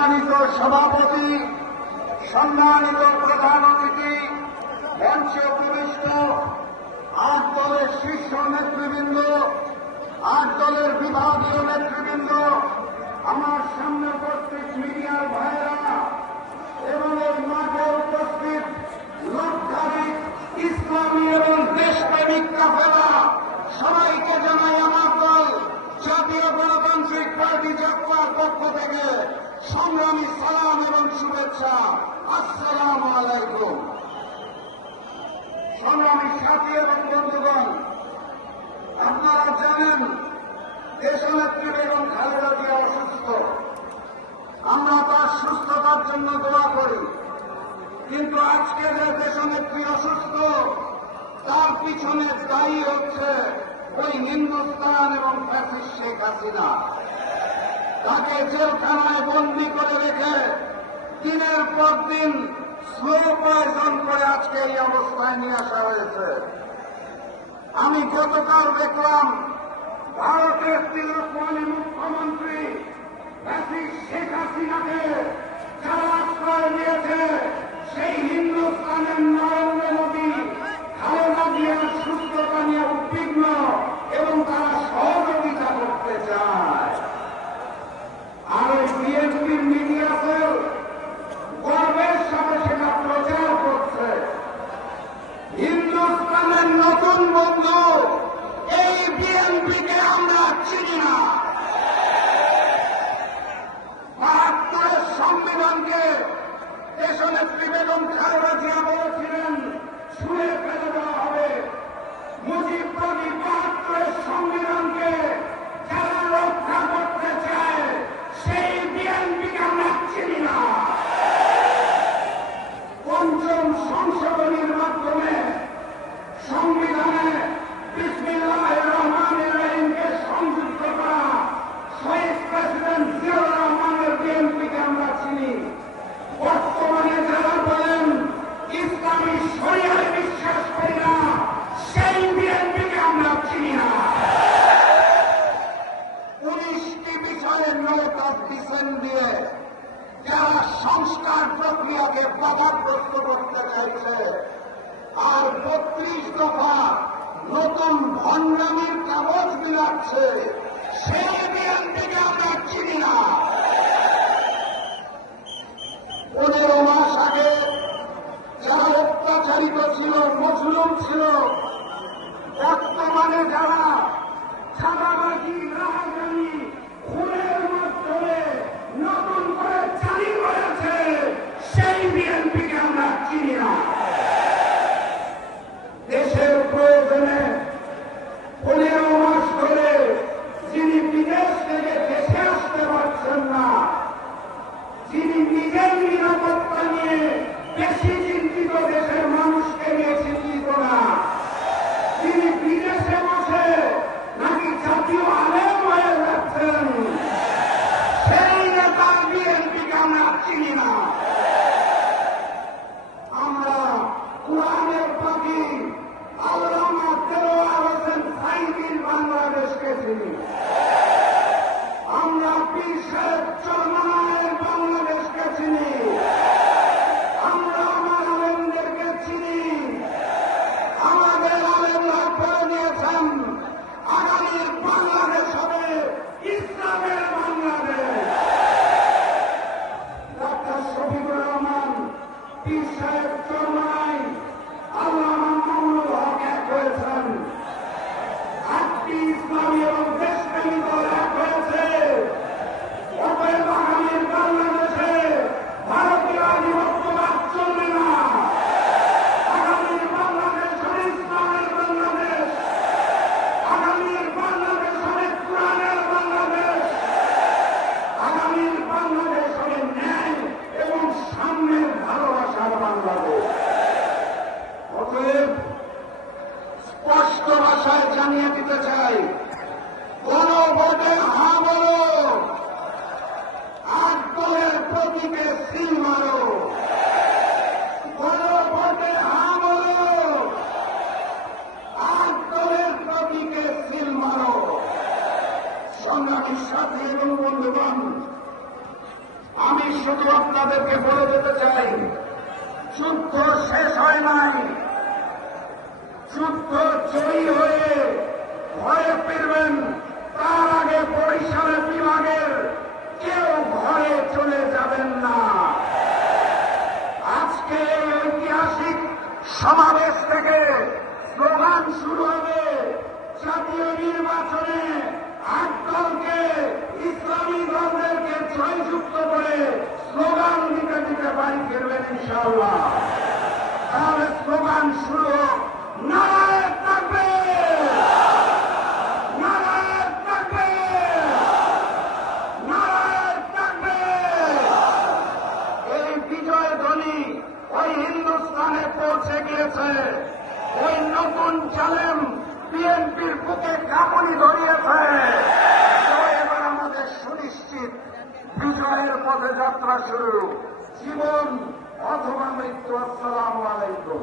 সম্মানিত সভাপতি, সম্মানিত প্রধান অতিথি, মঞ্চে উপবিষ্ট 8 দলের শীর্ষ নেতৃবৃন্দ, 8 দলের বিভাগীয় নেতৃবৃন্দ, আমার সামনে উপস্থিত মিডিয়ার ভাইয়েরা এবং এই মাঠে উপস্থিত লক্ষাধিক ইসলামী এবং দেশপ্রেমিক কাফেলা, সবাইকে জানাই আমার দল জাতীয় গণতান্ত্রিক পার্টি যাত্রার পক্ষ থেকে সংগ্রামী সালাম এবং শুভেচ্ছা। আসসালামু আলাইকুম। সংগ্রামী সাথী এবং বন্ধুগণ, আপনারা জানেন দেশনেত্রী বেগম খালেদা জিয়া অসুস্থ। আমরা তার সুস্থতার জন্য দোয়া করি, কিন্তু আজকে যে দেশনেত্রী অসুস্থ তার পিছনে দায়ী হচ্ছে ওই হিন্দুস্তান এবং ফ্যাসিস্ট শেখ হাসিনা। তাকে জেলখানায় বন্দী করে রেখে দিনের পর দিন স্লো পয়জন করে আজকে এই অবস্থায় নিয়ে আসা হয়েছে। আমি গতকাল দেখলাম ভারতের তৃণমূলী মুখ্যমন্ত্রী ফ্যাসিস্ট শেখ হাসিনাকে যারা আশ্রয় নিয়েছে সেই হিন্দুস্তানের নরেন্দ্র মোদী খালেদা জিয়ার সুস্থতা নিয়ে উদ্বিগ্ন এবং তারা সহযোগিতা করতে চায়। আর ওই বিএনপির মিডিয়া সেল গর্বের সাথে সেটা প্রচার করছে। হিন্দুস্তানের নতুন বন্ধু এই বিএনপিকে আমরা চিনি না। ৭২-এর সংবিধানকে দেশনেত্রী বেগম খালেদা জিয়া বলেছিলেন ছুঁড়ে ফেলে দেওয়া হবে। মুজিববাদী ৭২-এর সংবিধানকে যারা রক্ষা করতে চায় সেই বিএনপিকে আমরা চিনি না। পঞ্চম সংশোধনীর মাধ্যমে সংবিধানে বিসমিল্লাহির রহমানির রহিমকে সংযুক্ত করা শহীদ প্রেসিডেন্ট জিয়াউর রহমানের বিএনপিকে আমরা চিনি। বর্তমানে যারা বলেন ইসলামী শরিয়ায় বিশ্বাস করি না সেই বিএনপিকে আমরা চিনি না। 19টি বিষয়ের নৌকার ডিসেন দিয়ে যারা সংস্কার প্রক্রিয়াকে বাধাগ্রস্ত করতে চাইছে আর 32 দফা নতুন ভণ্ডামির কাগজ বিলাচ্ছে সেই বিএনপিকে আমরা চিনি না। 15 মাস আগে যারা অত্যাচারিত ছিল, মজলুম ছিল, বর্তমানে যারা চাঁদাবাজি, রাহাজানি, খুনের মাধ্যমে নতুন করে চালু করেছে সেই বিএনপিকে আমরা চিনি না। দেশের প্রয়োজনে 15 মাস ধরে যিনি বিদেশ থেকে দেশে আসতে পারছেন না, যিনি নিজের নিরাপত্তা নিয়ে বেশি চিন্তিত, দেশের মানুষকে নিয়ে চিন্তিত না, তিনি বিদেশে বসে নাকি জাতীয় আলেম হয়ে যাচ্ছেন সেই নেতা বিএনপিকে আমরা চিনি না। আমরা কোরআনের পাখি আল্লামা দেলোয়ার হোসেন সাইদির বাংলাদেশকে চিনি। আমরা পীর সাহেব চরমনায়ের বাংলাদেশকে চিনি। আমরা আমার আলেমদেরকে চিনি। আমি শুধু আপনাদেরকে বলে যেতে চাই, যুদ্ধ শেষ হয় নাই। যুদ্ধ জয়ী হয়ে ঘরে ফিরবেন, তার আগে বরিশাল বিভাগের কেউ ঘরে চলে যাবেন না। আজকে এই ঐতিহাসিক সমাবেশ থেকে স্লোগান শুরু হবে। জাতীয় নির্বাচনে 8 দলকে, ইসলামী দলদেরকে জয়যুক্ত করে স্লোগান দিতে দিতে বাড়ি ফিরবেন ইনশাআল্লাহ। তাহলে স্লোগান শুরু হোক। নারায়ে তাকবীর, নারায়ে তাকবীর, নারায়ে তাকবীর। এই বিজয় ধ্বনি ওই হিন্দুস্তানে পৌঁছে গিয়েছে। ওই নতুন জালেম বিএনপির বুকে কাঁপুনি ধরিয়েছে। তো এবার আমাদের সুনিশ্চিত বিজয়ের পথে যাত্রা শুরু। জীবন অথবা মৃত্যু। আসসালামু আলাইকুম।